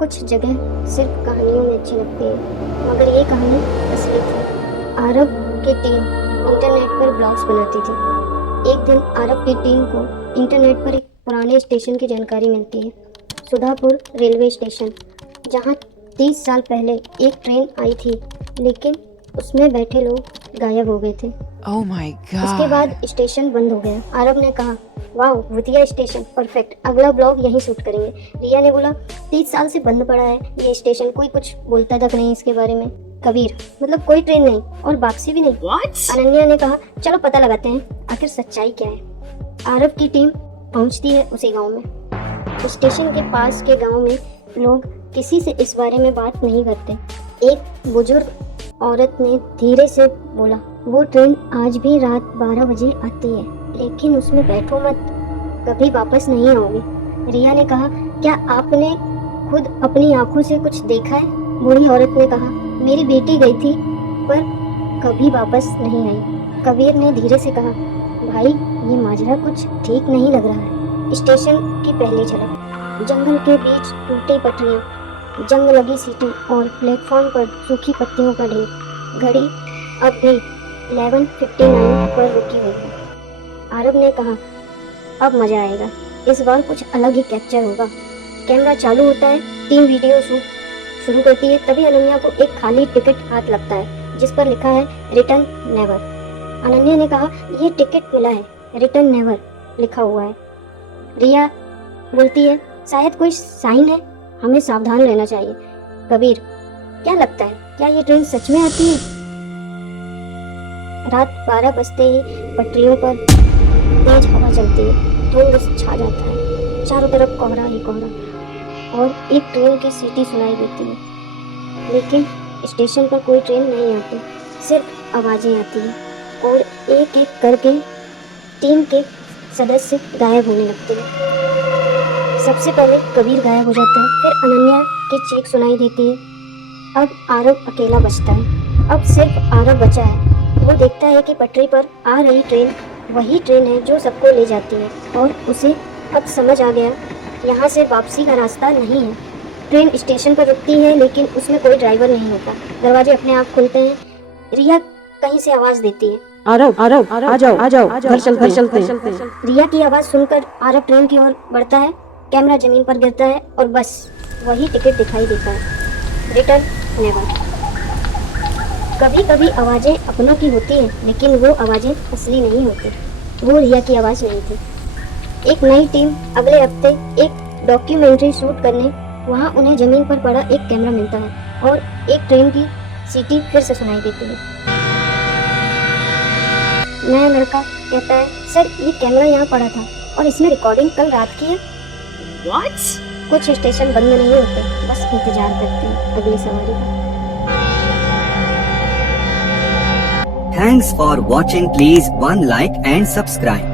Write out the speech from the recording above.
कुछ जगह सिर्फ कहानियों में अच्छी लगती है, मगर ये कहानी असली थी। आरव की टीम इंटरनेट पर ब्लॉग्स बनाती थी। एक दिन आरव की टीम को इंटरनेट पर एक पुराने स्टेशन की जानकारी मिलती है, सुधापुर रेलवे स्टेशन, जहां 30 साल पहले एक ट्रेन आई थी, लेकिन उसमें बैठे लोग गायब हो गए थे। Oh my इसके god. बाद स्टेशन बंद हो गया। आरव ने कहा, वाह भूतिया स्टेशन, परफेक्ट, अगला ब्लॉग यहीं शूट करेंगे। रिया ने बोला, 30 साल से बंद पड़ा है ये स्टेशन, कोई कुछ बोलता तक नहीं इसके बारे में। कबीर, मतलब कोई ट्रेन नहीं और वापसी भी नहीं। What? अनन्या ने कहा, चलो पता लगाते हैं आखिर सच्चाई क्या है। आरव की टीम पहुंचती है उसी गांव में। स्टेशन के पास के गांव में लोग किसी से इस बारे में बात नहीं करते। एक बुजुर्ग औरत ने धीरे से बोला, वो ट्रेन आज भी रात 12 बजे आती है, लेकिन उसमें बैठो मत, कभी वापस नहीं आओगे। रिया ने कहा, क्या आपने खुद अपनी आंखों से कुछ देखा है? बूढ़ी औरत ने कहा, मेरी बेटी गई थी पर कभी वापस नहीं आई। कबीर ने धीरे से कहा, भाई ये माजरा कुछ ठीक नहीं लग रहा है। स्टेशन की पहली झलक, जंगल के बीच टूटी पटरियां, जंग लगी सीटें और प्लेटफॉर्म पर सूखी पत्तियों का ढेर। घड़ी अब भी 11:59 पर रुकी हुई है। आरव ने कहा, अब मजा आएगा, इस बार कुछ अलग ही कैप्चर होगा। कैमरा चालू होता है, टीम वीडियो शूट शुरू करती है। तभी अनन्या को एक खाली टिकट हाथ लगता है जिस पर लिखा है रिटर्न नेवर। अनन्या ने कहा, ये टिकट मिला है, रिटर्न नेवर लिखा हुआ है। रिया बोलती है, शायद कोई साइन है, हमें सावधान रहना चाहिए। कबीर, क्या लगता है, क्या ये ट्रेन सच में आती है? रात 12 बजते ही पटरियों पर तेज हवा चलती है, धुंध छा जाता है, चारों तरफ कोहरा ही कोहरा, और एक ट्रेन की सीटी सुनाई देती है। लेकिन स्टेशन पर कोई ट्रेन नहीं आती, सिर्फ आवाजें आती हैं, और एक एक करके टीम के सदस्य गायब होने लगते हैं। सबसे पहले कबीर गायब हो जाता है, फिर अनन्या की चीख सुनाई देती है। अब आरव अकेला बचता है। अब सिर्फ आरव बचा है। वो देखता है कि पटरी पर आ रही ट्रेन वही ट्रेन है जो सबको ले जाती है, और उसे अब समझ आ गया, यहाँ से वापसी का रास्ता नहीं है। ट्रेन स्टेशन पर रुकती है, लेकिन उसमें कोई ड्राइवर नहीं होता। दरवाजे अपने आप खुलते हैं। रिया कहीं से आवाज़ देती है, आरव आरव आ जाओ घर चलते हैं। रिया की आवाज़ सुनकर आरव ट्रेन की ओर बढ़ता है। कैमरा जमीन पर गिरता है और बस वही टिकट दिखाई देता है, रिटर्न नेवर। कभी कभी आवाज़ें अपनों की होती हैं, लेकिन वो आवाज़ें असली नहीं होती। वो रिया की आवाज़ नहीं थी। एक नई टीम अगले हफ्ते एक डॉक्यूमेंट्री शूट करने वहाँ उन्हें जमीन पर पड़ा एक कैमरा मिलता है, और एक ट्रेन की सीटी फिर से सुनाई देती है। नया लड़का कहता है, सर ये कैमरा यहाँ पड़ा था और इसमें रिकॉर्डिंग कल रात की है। What? कुछ स्टेशन बंद नहीं होते, बस इंतजार करते हैं अगली सवारी का। Thanks for watching. Please one like and subscribe.